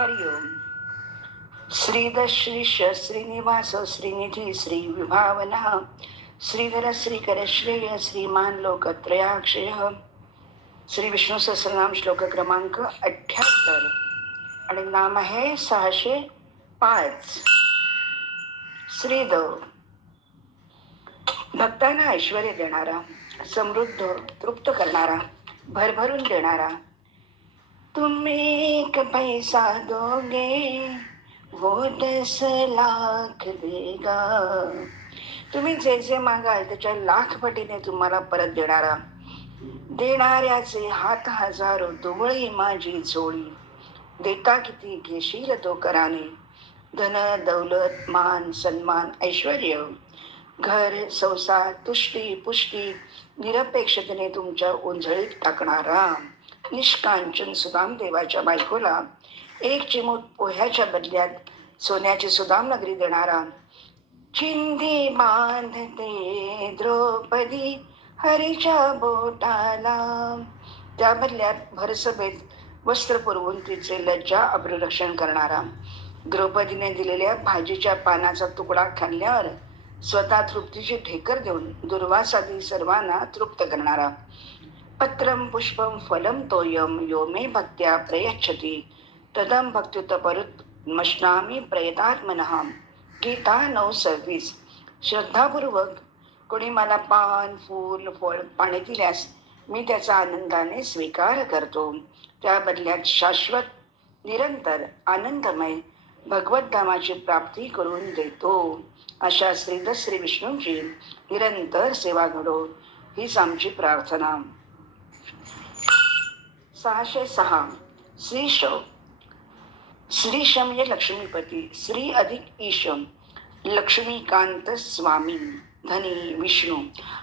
हरि ओम. श्रीश श्रीनिवास श्रीनिधी श्री विभावना श्रीधर श्रीकर श्रेय श्रीमान लोकत्रयाक्षय. श्री विष्णू सहस्रनाम श्लोक क्रमांक अठ्याहत्तर. आणि नाम आहे सहाशे पाच. श्रीद. भक्तांना ऐश्वर देणारा समृद्ध तृप्त करणारा भरभरून देणारा तुम एक पैसा दोगे वो दस लाख देगा। तुम्ही जे जे मागाल त्याच्या लाख पटीने तुम्हाला परत देणारा. देणाऱ्याचे हात हजारो दुबळी माझी जोळी देता किती घेशील तो कराने. धन दौलत मान सन्मान ऐश्वर घर संसार तुष्टी पुष्टी निरपेक्षतेने तुमच्या उंजळीत टाकणारा. निष्कांचन सुदाम देवाच्या बायकोला एक चिमूट पोह्याच्या बदल्यात सोन्याची सुदाम नगरी देणारा चिंधी बांधते द्रौपदी हरीच्या बोटाला. त्या बदल्यात भरसभेत वस्त्र पुरवून तिचे लज्जा अभ्ररक्षण करणारा द्रौपदीने दिलेल्या भाजीच्या पानाचा तुकडा खाल्ल्यावर स्वतः तृप्तीची ठेकर देऊन दुर्वासादी सर्वांना तृप्त करणारा पत्रम पुष्पम फलम तोयम यो मे भक्त्या प्रयच्छति। तदम भक्त्युत मश्नामी प्रयतात्मनः। गीता नऊ सव्वीस। श्रद्धापूर्वक कोणी मला पान फूल फळ पाणी दिल्यास मी त्याचा आनंदाने स्वीकार करतो। त्या बदल्यात शाश्वत निरंतर आनंदमय भगवद्धामाची प्राप्ती करून देतो। अशा श्रीद श्री विष्णूंची निरंतर सेवा घडो। हीच आमची प्रार्थना। सहाशे सहा. श्री श्री शम म्हणजे लक्ष्मीपती. श्री अधिक ईशम. लक्ष्मीकांत स्वामी. धनी विष्णू.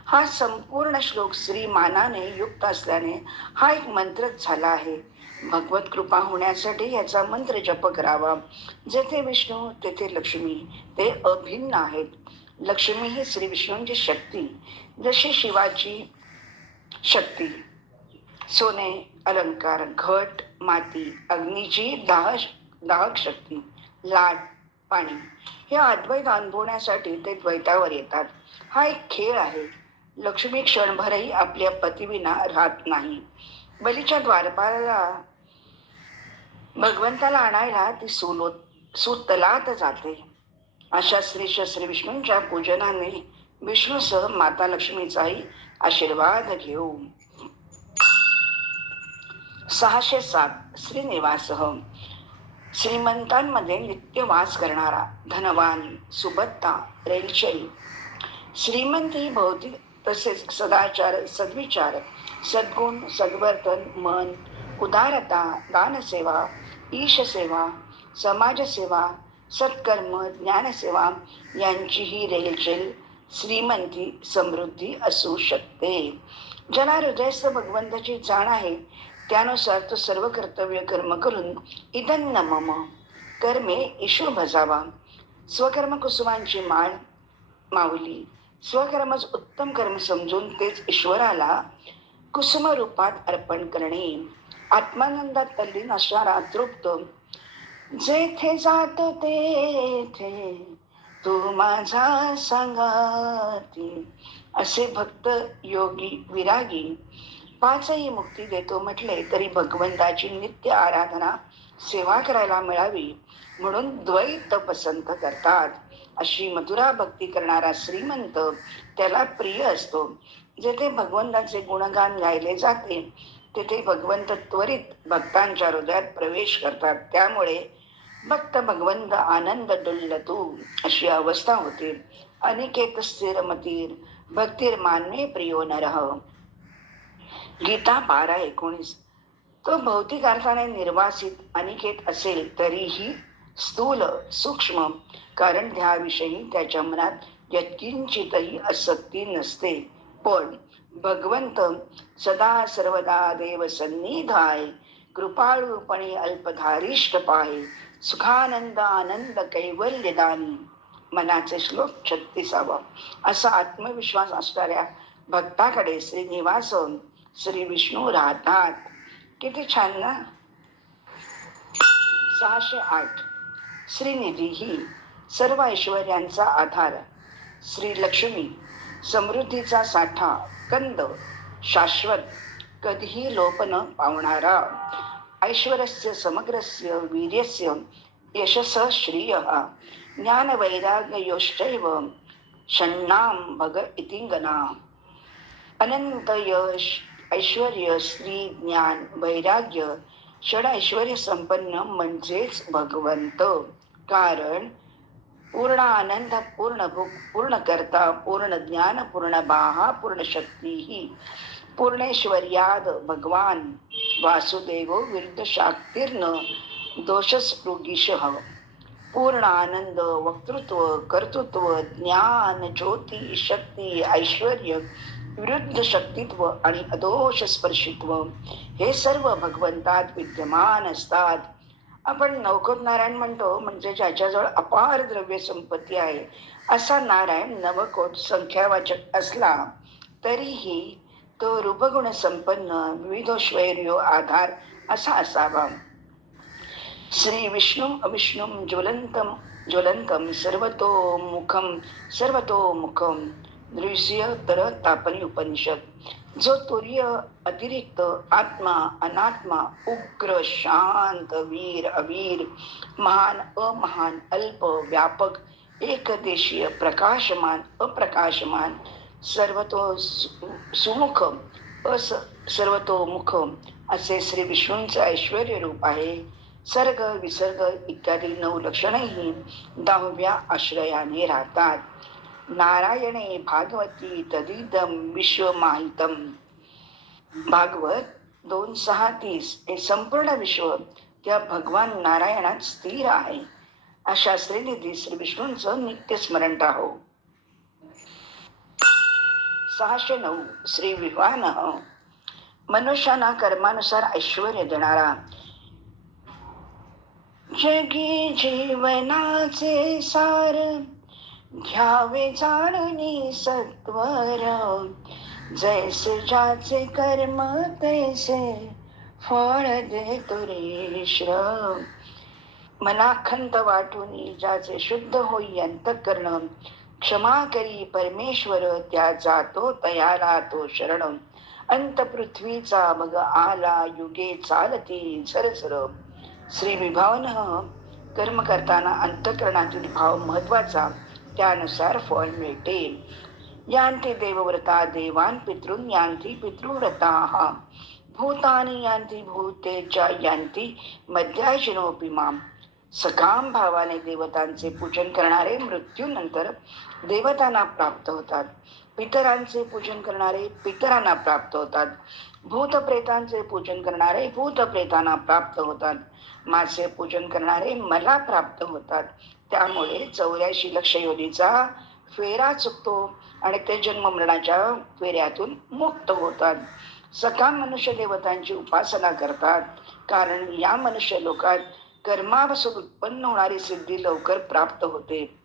हा संपूर्ण श्लोक श्री मानाने युक्त असल्याने हा एक मंत्रच झाला आहे. भगवत कृपा होण्यासाठी याचा मंत्र जप करावा. जेथे विष्णू तेथे लक्ष्मी. ते अभिन्न आहेत. लक्ष्मी ही श्री विष्णूंची शक्ती. जशी शिवाची शक्ती. सोने अलंकार घट माती अग्नीची दाह दाहक शक्ती लाट पाणी. हे अद्वैत अनुभवण्यासाठी ते द्वैतावर येतात. हा एक खेळ आहे. लक्ष्मी क्षणभरही आपल्या पतीविना राहत नाही. बलीच्या द्वारपाला भगवंताला आणायला ती सुलो सुतलात जाते. अशा श्री श्री विष्णूंच्या पूजनाने विष्णूसह माता लक्ष्मीचाही आशीर्वाद घेऊ. सहाशे सात श्रीनिवासह श्रीमंतांमध्ये नित्य वास करणारा धनवान सुबत्ता रेलचेल ही भौतिक तसेच सदाचार सद्विचार सद्गुण सद्वर्तन मन उदारता दानसेवा ईशसेवा समाजसेवा सत्कर्म ज्ञानसेवा यांचीही रेलचेल श्रीमंती समृद्धी असू शकते. ज्याला हृदयस्थ भगवंताची जाण आहे. त्यानुसार तो सर्व कर्तव्य कर्म करून इदन्न मम कर्मे ईश्वर भजावा. स्वकर्म कुसुमांची माळ माऊली स्वकर्मच उत्तम कर्म समजून तेच ईश्वराला कुसुम रूपात अर्पण करणे. आत्मानंदात तल्लीन असणारा तृप्त. जेथे जातो तेथे तू माझा सांगाती असे भक्त योगी विरागी पाचही मुक्ती देतो म्हटले तरी भगवंताची नित्य आराधना सेवा करायला मिळावी म्हणून द्वैत पसंत करतात. अशी मधुरा भक्ती करणारा श्रीमंत त्याला प्रिय असतो. जेथे भगवंताचे गुणगान गायले जाते तेथे भगवंत त्वरित भक्तांच्या हृदयात प्रवेश करतात. त्यामुळे भक्त भगवंत आनंद डुल्लतू अशी अवस्था होते. अनिकेत स्थिरमतीर भक्तीर मानवे प्रियो नरह गीता बारा एकोणीस. तो भौतिक अर्थाने निर्वासित अनिकेत असेल तरीही स्थूल सूक्ष्म कारण त्याविषयी त्याच्या मनात यत्किंचितही आसक्ती नसते. पण भगवंत सदा सर्वदा देव सन्निधाय कृपाळूपणे अल्पधारिष्ट पाहे सुखानंद आनंद कैवल्यदानी. मनाचे श्लोक छत्तीसावा. असा आत्मविश्वास असणाऱ्या भक्ताकडे श्रीनिवास श्री विष्णू राहतात किती छान ना? सहाशे आठ. श्रीनिधी ही सर्व ऐश्वर्यांचा आधार. श्री लक्ष्मी समृद्धीचा साठा कंद शाश्वत कधीही लोप न पावणारा. ऐश्वरस्य समग्रस्य वीर्यस्य यशस श्रिय. ज्ञानवैराग्ययोश्चैव षण्णां भग इतिंगना अनंतयश ऐश्वर श्री ज्ञान वैराग्य षड ऐश्वर संपन्न म्हणजेच भगवंत. कारण पूर्ण आनंद पूर्ण भूक पूर्ण करता पूर्ण ज्ञान पूर्ण बाहा पूर्ण शक्ती ही पूर्णेश्वर्याद भगवान वासुदेव विरुद्ध शाक्तीर्ण दोषस्पृगीश पूर्ण आनंद वक्तृत्व कर्तृत्व ज्ञान ज्योती शक्ती ऐश्वर विरुद्ध शक्तित्व आणि अदोष स्पर्शित्व हे सर्व भगवंतात विद्यमान असतात. आपण नवकोत नारायण म्हणतो म्हणजे ज्याच्याजवळ अपार द्रव्य संपत्ती आहे असा नारायण नवकोट संख्यावाचक असला तरीही तो रूपगुण संपन्न विविधोश्वैर्यो आधार असा असावा. श्री विष्णू अविष्णू ज्वलंतम ज्वलंतम सर्वतोमुखम सर्वतोमुखम दृश्य तर तापनी उपनिषद जो तुर्य अतिरिक्त आत्मा अनात्मा उग्र शांत वीर अवीर महान अमहान अल्प व्यापक एकदेशीय प्रकाशमान अप्रकाशमान सर्वतो सु- सुमुख अस सर्वतोमुख असे श्री विष्णूंचे ऐश्वर रूप आहे. सर्ग विसर्ग इत्यादी नऊ लक्षणेही दहाव्या आश्रयाने राहतात. नारायणे भागवती तदिदम विश्वमाहितम. भागवत दोन सहा तीस हे संपूर्ण विश्व त्या भगवान नारायणात स्थिर आहे. अशा श्रीनिधी श्री विष्णूंचं नित्य स्मरण राहो. सहाशे नऊ श्री विवान मनुष्याना कर्मानुसार ऐश्वर देणारा. जगी जीवनाचे सार घ्यावे जाणूनी सत्वर जैसे ज्याचे कर्म तैसे फळ दे तुरेश्र मनाखंत वाटून ज्याचे शुद्ध होई अंतकरण. क्षमा करी परमेश्वर त्या जातो तयाला तो शरण. अंत पृथ्वीचा मग आला युगे चालती सरसर श्री विभावन कर्म करताना अंतकरणातील भाव महत्त्वाचा त्यानुसार फळ मिळते. यांती देवव्रता देवान पितृन यांती पितृव्रता. भूतानी यांती भूतेच्या यांती मध्याशिनोपी माम. सकाम भावाने देवतांचे पूजन करणारे मृत्यूनंतर देवतांना प्राप्त होतात. पितरांचे पूजन करणारे पितरांना प्राप्त होतात. भूतप्रेतांचे पूजन करणारे भूतप्रेतांना प्राप्त होतात. माझे पूजन करणारे मला प्राप्त होतात. त्यामुळे चौऱ्याऐंशी लक्ष योनीचा फेरा चुकतो आणि ते जन्ममरणाच्या फेऱ्यातून मुक्त होतात. सकाम मनुष्य देवतांची उपासना करतात. कारण या मनुष्य लोकात कर्मापासून उत्पन्न होणारी सिद्धी लवकर प्राप्त होते.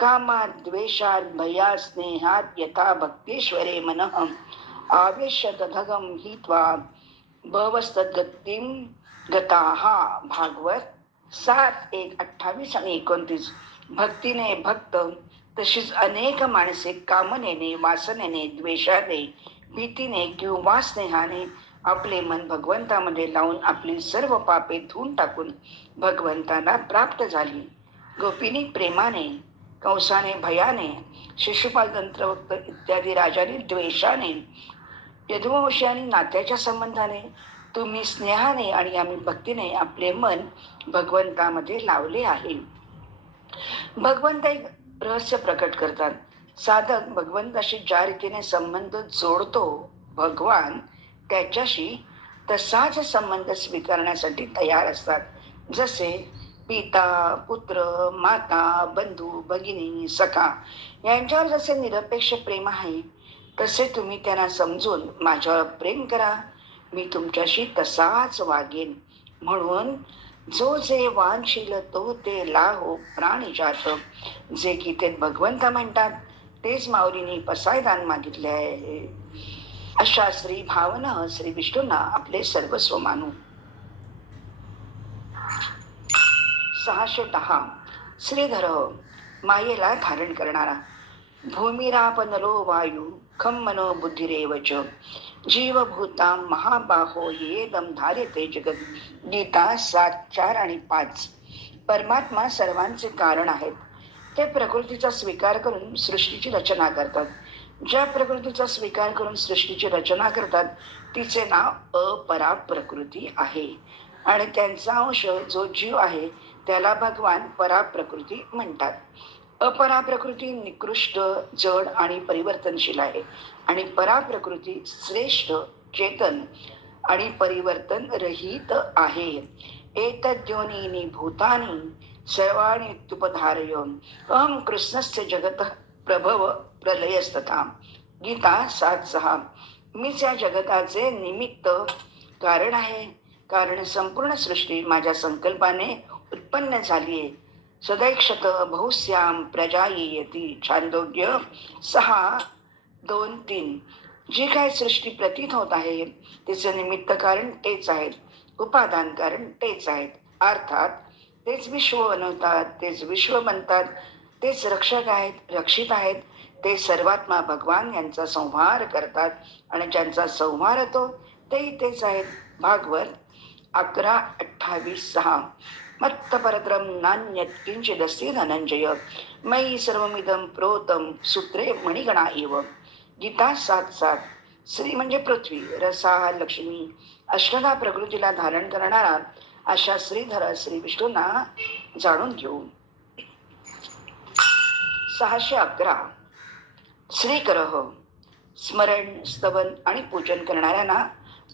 कामात द्वेषात भयात स्नेहात यथा भक्तेश्वरे मन. आवेश तथगम हित्वा भवस्तगतीम गताहा भागवत सात एक अठ्ठावीस आणि एकोणतीस. भक्तीने भक्त तशीच अनेक माणसे कामनेने वासनेने द्वेषाने भीतीने किंवा स्नेहाने आपले मन भगवंतामध्ये लावून आपली सर्व पापे धुवून टाकून भगवंताला प्राप्त झाली. गोपिनी प्रेमाने कंसाने भयाने शिशुपाल तंत्रवक्त इत्यादी राजाने द्वेषाने यदुवंशी आणि नात्याच्या संबंधाने तुम्ही स्नेहाने आणि आम्ही भक्तीने आपले मन भगवंतामध्ये लावले आहे. भगवंत एक रहस्य प्रकट करतात. साधक भगवंताशी ज्या रीतीने संबंध जोडतो भगवान त्याच्याशी तसाच संबंध स्वीकारण्यासाठी तयार असतात. जसे पिता पुत्र माता बंधू भगिनी सखा यांच्यावर जसे निरपेक्ष प्रेम आहे तसे तुम्ही त्यांना समजून माझ्यावर प्रेम करा. मी तुमच्याशी तसाच वागेन. म्हणून जो जे वानशील तो ते लाहो प्राणी जात. जे गीतेत भगवंत म्हणतात तेच माऊलींनी पसायदान मागितले आहे. अशा श्री भावना श्री विष्णूंना आपले सर्वस्व मानू. सहाशे दहा. श्रीधर मायेला धारण करणारा. भूमिरापनलो वायू खम मनो बुद्धिरेवच. जीवभूता महाबाहो येदम धारिते जगत. गीता सात चार आणि पाच. परमात्मा सर्वांचे कारण आहेत. ते प्रकृतीचा स्वीकार करून सृष्टीची रचना करतात. ज्या प्रकृतीचा स्वीकार करून सृष्टीची रचना करतात तिचे नाव अपरा प्रकृती आहे. आणि त्यांचा अंश जो जीव आहे त्याला भगवान पराप्रकृती म्हणतात. अपराप्रकृती निकृष्ट जड आणि परिवर्तनशील आहे. आणि पराप्रकृती श्रेष्ठ चेतन आणि परिवर्तन रहित आहे एतद्योनीनी भूतानी सर्वाणी तुपधारय अहम कृष्णस्य जगत प्रभव प्रलयस्तथा। गीता सात सहा। मीच या जगताचे निमित्त कारण आहे. कारण संपूर्ण सृष्टी माझ्या संकल्पाने उत्पन्न झाली आहे. सदैक्षत बहुस्याम प्रजा येती छांदोग्य सहा दोन तीन. जी काय सृष्टी प्रतीत होत आहे तिचे निमित्त कारण तेच आहेत उपादान कारण तेच आहेत अर्थात तेच विश्व बनवतात तेच विश्व बनतात तेच रक्षक आहेत रक्षित आहेत. ते सर्वात्मा भगवान यांचा संहार करतात. आणि ज्यांचा संहार होतो तेही तेच आहेत. भागवत अकरा अठ्ठावीस सहा. मत्त परत्रम नान्यत किंचिदस्ति धनंजय मयी सर्वमिदम प्रोतम सूत्रे मणिगणा इव। गीता सात सात। श्री म्हणजे पृथ्वी रसा लक्ष्मी। अश्रदा प्रकृतीला धारण करणारा अशा श्रीधर श्री विष्णूंना जाणून घेऊ. सहाशे अकरा. श्रीकरह. स्मरण स्तवन आणि पूजन करणाऱ्यांना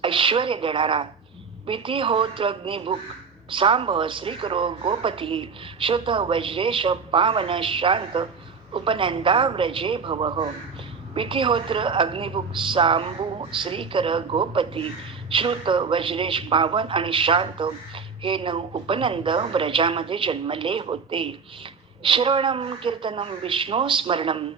ऐश्वर देणारा विधी होत्रग्निभुक सांब श्रीकरो गोपती. श्रुत वज्रेश पावन शांत. उपनंदा व्रजे भव विधिहोत्र हो अग्निभुक सांबू श्रीकर गोपती. श्रुत वज्रेश पावन आणि शांत. हे नऊ उपनंद व्रजामध्ये जन्मले होते. श्रवणम कीर्तनम विष्णू स्मरणम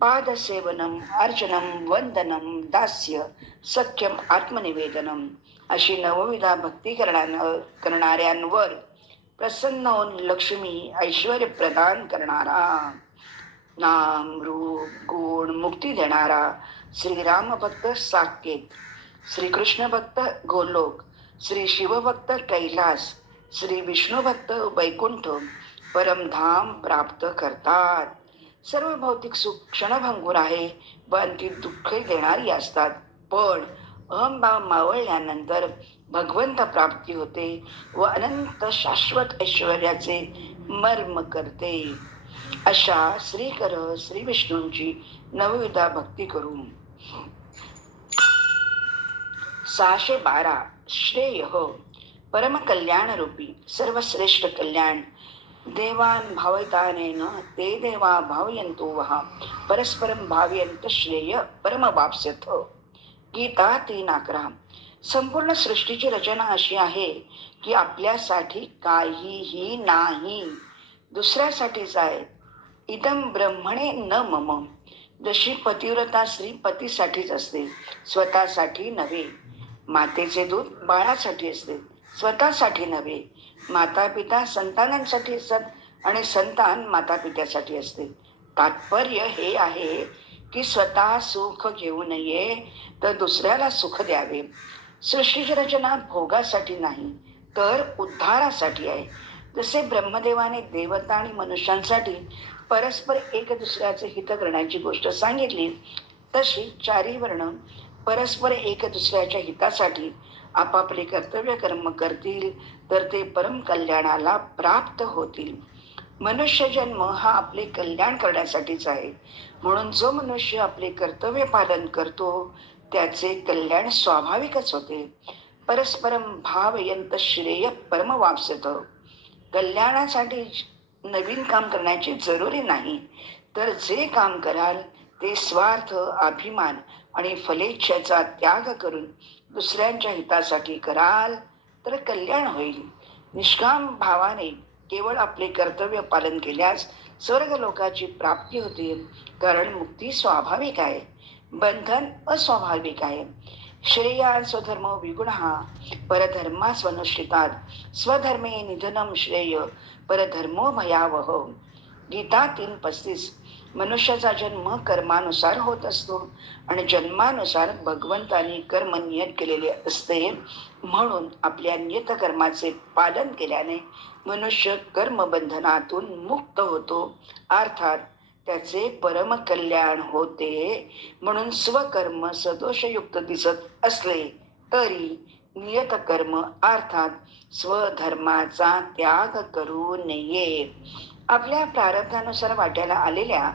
पादसेवनम अर्चनम वंदनम दास्य सख्यम आत्मनिवेदनम अशी नवविधा भक्ती करणार करणाऱ्यांवर प्रसन्न होऊन लक्ष्मी ऐश्वर प्रदान करणारा. नाम रूप गुण मुक्ती देणारा श्रीराम भक्त साकेत श्रीकृष्ण भक्त गोलोक श्री शिवभक्त कैलास श्री विष्णू भक्त वैकुंठ परमधाम प्राप्त करतात. सर्व भौतिक सुख क्षणभंगूर आहे व अंतिम दुःख देणारी असतात. पण अहमभाव मावळल्यानंतर भगवंत प्राप्ती होते व अनंत शाश्वत ऐश्वर्याचे मर्म करते. अशा श्रीकर श्री विष्णूंची नवविधा भक्ती करू सहाशे बारा श्रेय हो, परमकल्याण रूपी सर्वश्रेष्ठ कल्याण. देवान भावतानेन ते देवा भावयंतो वहा. परस्परम भावयंत श्रेय परम वाप्स्यथ गीता तीन अकरा संपूर्ण सृष्टीची रचना अशी आहे की आपल्यासाठी काहीही नाही. दुसऱ्यासाठीच आहे इदम ब्रह्मणे न मम. जशी पतिव्रता स्त्री पतीसाठीच असते स्वतःसाठी नव्हे. मातेचे दूध बाळासाठी असते स्वतःसाठी नव्हे. माता पिता संतानांसाठी असतात आणि संतान माता पित्यासाठी असते. तात्पर्य हे आहे की स्वतः सुख घेऊ नये तर दुसऱ्याला सुख द्यावे. सृष्टीची रचना भोगासाठी नाही तर उद्धारासाठी आहे. जसे ब्रह्मदेवाने देवता आणि मनुष्यांसाठी परस्पर एक दुसऱ्याचे हित करण्याची गोष्ट सांगितली तशी चारी वर्ण परस्पर एक दुसऱ्याच्या हितासाठी आपापले कर्तव्य कर्म करतील तर ते परम कल्याणाला प्राप्त होतील. मनुष्य जन्म हा आपले कल्याण करण्यासाठीच आहे. म्हणून जो मनुष्य आपले कर्तव्य पालन करतो त्याचे कल्याण स्वाभाविकच होते. परस्परम भावयंत श्रेय परम वापसत. कल्याणासाठी नवीन काम करण्याची जरुरी नाही. तर जे काम कराल ते स्वार्थ अभिमान आणि फलेच्छेचा त्याग करून दुसऱ्यांच्या हितासाठी कराल तर कल्याण होईल. निष्काम भावाने केवळ आपले कर्तव्य पालन केल्यास स्वर्ग लोकाची प्राप्ती होते. कारण मुक्ती स्वाभाविक आहे. बंधन अस्वाभाविक आहे. श्रेया स्वधर्म विगुण परधर्मा स्वनुष्ठितात स्वधर्मे निधनम श्रेय. परधर्मो भयावह गीता तीन पस्तीस. मनुष्याचा जन्म कर्मानुसार होत असतो. आणि जन्मानुसार भगवंतानी कर्म नियत केलेले असते. म्हणून आपल्या नियत कर्माचे पालन केल्याने मनुष्य कर्मबंधनातून मुक्त होतो. अर्थात त्याचे परमकल्याण होते. म्हणून स्वकर्म सदोषयुक्त दिसत असले तरी नियत कर्म अर्थात स्वधर्माचा त्याग करू नये. आपल्या प्रारब्धानुसार वाट्याला आलेल्या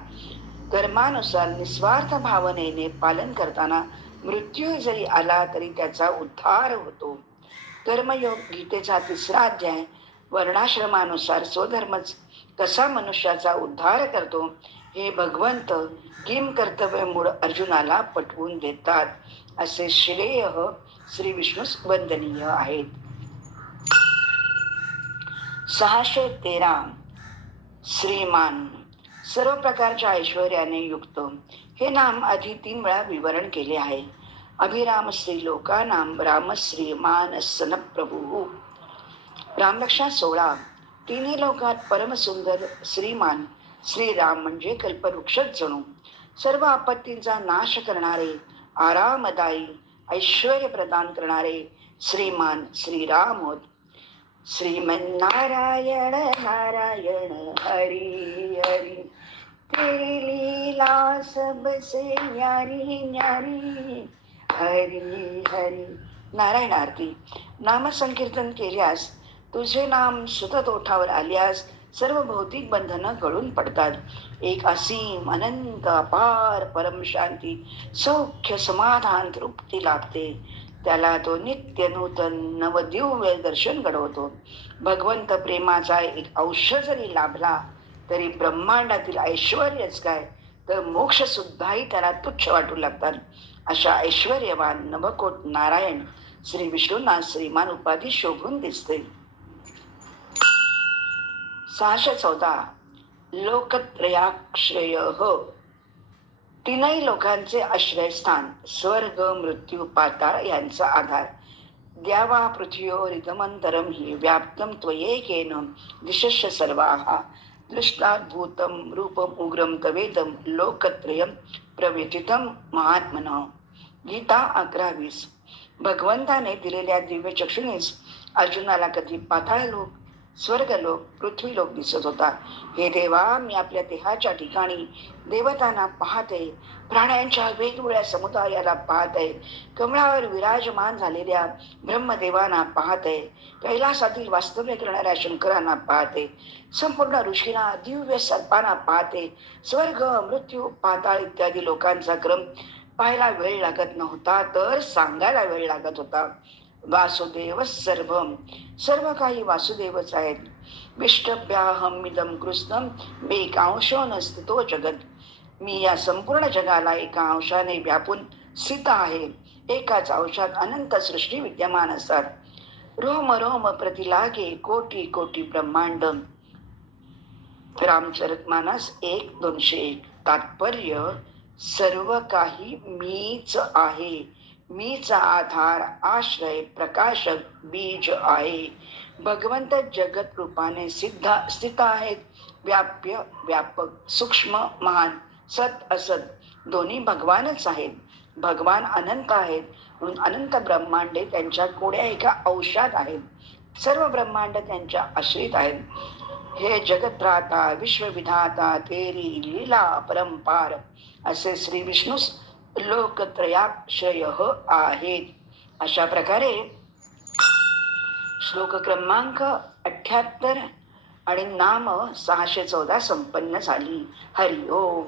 कर्मानुसार निस्वार्थ भावनेने पालन करताना मृत्यू जरी आला तरी त्याचा उद्धार होतो. कर्मयोग गीतेचा तिसरा अध्याय वर्णाश्रमानुसार स्वधर्मच कसा मनुष्याचा उद्धार करतो हे भगवंत किम कर्तव्यमूळ अर्जुनाला पटवून देतात असे श्रेय श्री विष्णू वंदनीय आहेत. सहाशे तेरा श्रीमान सर्व प्रकारच्या ऐश्वर्याने युक्त. हे नाम आधी तीन वेळा विवरण केले आहे. अभिराम श्री लोकानाम राम श्रीमान सन प्रभू. रामलक्षा सोळा. तिन्ही लोकात परमसुंदर श्रीमान श्रीराम म्हणजे कल्पवृक्षच जणू. सर्व आपत्तींचा नाश करणारे आरामदायी ऐश्वर प्रदान करणारे श्रीमान श्रीराम होत. श्रीमन्नारायण नारायण हरि हरि. तेरी लीला सबसे न्यारी न्यारी. हरी हरी. नारायण आरती. नामसंकीर्तन केल्यास तुझे नाम सुतत ओठावर आल्यास सर्व भौतिक बंधनं गळून पडतात. एक असीम अनंत अपार परम शांती सौख्य समाधान तृप्ती लाभते. त्याला तो नित्य नूतन नवदिव्य दर्शन घडवतो. भगवंत प्रेमाचा एक अंश जरी लाभला तरी ब्रह्मांडातील ऐश्वर्यच काय? तर मोक्षसुद्धाही त्याला तुच्छ वाटू लागतात. अशा ऐश्वर्यवान नभकोट नारायण श्री विष्णूंना श्रीमान उपाधी शोभून दिसते. सहाशे चौदा. लोकत्रयाश्रय तीनही लोकांचे आश्रयस्थान स्वर्ग मृत्यू पाताळ यांचा आधार. द्यावा पृथ्वीयोरिदमंतरम हि व्याप्तम त्वयेकेन दिशस्य सर्वाहा दृष्टाद्भूतं रूपम उग्रम तवेदम लोकत्रयम प्रवेतितम महात्मन. गीता अकरा वीस. भगवंताने दिलेल्या दिव्य चक्षुनेस अर्जुनाला कधी पाताळ लोक स्वर्गलोक पृथ्वीलोक दिसत होता. हे देवा मी आपल्या देहाच्या ठिकाणी देवतांना पाहते. प्राण्यांच्या वेगवेगळ्या समुदायाला पाहते. कमळावर विराजमान झालेल्या ब्रह्मदेवांना पाहते. कैलासातील वास्तव्य करणाऱ्या शंकरांना पाहते. संपूर्ण ऋषींना दिव्य सर्पांना पाहते. स्वर्ग मृत्यू पाताळ इत्यादी लोकांचा क्रम पाहायला वेळ लागत नव्हता तर सांगायला वेळ लागत होता. वासुदेव सर्वम सर्व. काही वासुदेवच आहेत. विष्टभ्याहमिदम कृष्णम बेकांशो नसतो जगत. मी या संपूर्ण जगाला एका अंशाने व्यापून स्थित आहे. एकाच अंशात अनंत सृष्टी विद्यमान असतात. रोम रोम प्रतिलागे कोटी कोटी ब्रह्मांड. रामचरित मानस एक दोनशे एक. तात्पर्य सर्व काही मीच आहे. मीचा आधार आश्रय प्रकाशक बीज आहे भगवंत जगत रूपाने सिद्ध स्थित आहेत. व्याप्य व्यापक सूक्ष्म महान सत असत. दोन्ही भगवानच आहेत. भगवान अनंत आहेत. म्हणून अनंत ब्रह्मांडे त्यांच्या कोड्या एका औषात आहेत. सर्व ब्रह्मांड त्यांच्या आश्रित आहेत. हे जगत्राता विश्वविधाता तेरी लीला परंपार. असे श्री विष्णू लोकत्रयाक्षय आहेत अशा प्रकारे श्लोक क्रमांक अठ्याहत्तर आणि नाम सहाशे चौदा संपन्न झाली. हरि ओम.